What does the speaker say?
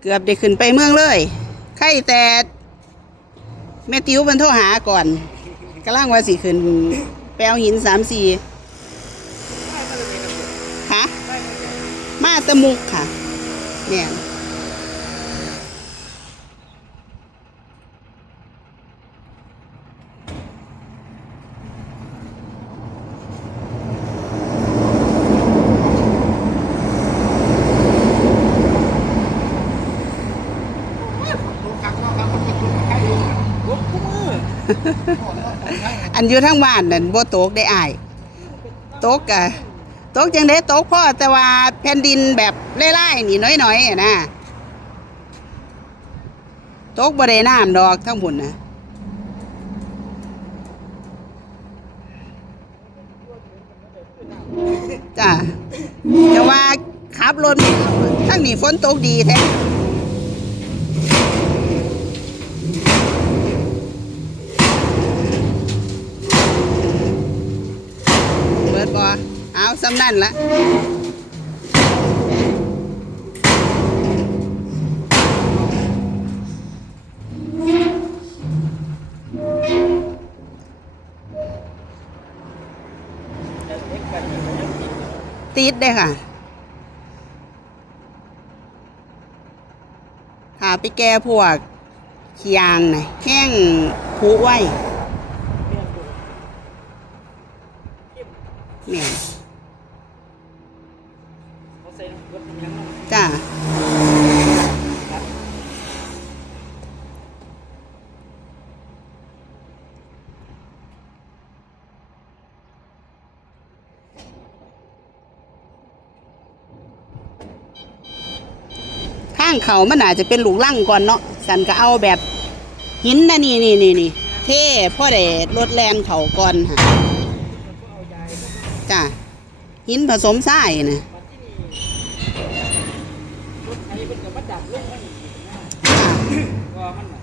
เกือบได้ขึ้นไปเมืองเลยใครแต่แม่ติ๋วมันโทรหาก่อนกำลังว่าสิขึ้นแปลวหินสามสี่ฮะมาตะมุกค่ะเนี่ย อันอยู่ทั้งบ้านนั่นบ่ตกได้อายตกกะตกจังได้ตกพ่อแต่ว่าแผ่นดินแบบไล่ๆนี่น้อยๆอะนะตกบ่ได้น้ำดอกทั้งพุ่นะจ้ะแต่ว่าขับรถทั้งนี้ฝนตกดีแท้ ดบอเอาสำนั่นละติดได้ค่ะหาไปแก้พวกขี้ยางนะแห้งผูไว้ เนี่ยจ้าข้างเขามันอาจจะเป็นหลุกลั่งก่อนเนาะสันก็เอาแบบหินนะนี่นี่นี่นี่เท่พ่อได้รถแลนเขาก่อนค่ะ จ้าหินผสมทรายนะมาที่นี่รถไถเป็นกับมาดับลงมันจ้าก็มันน่ะ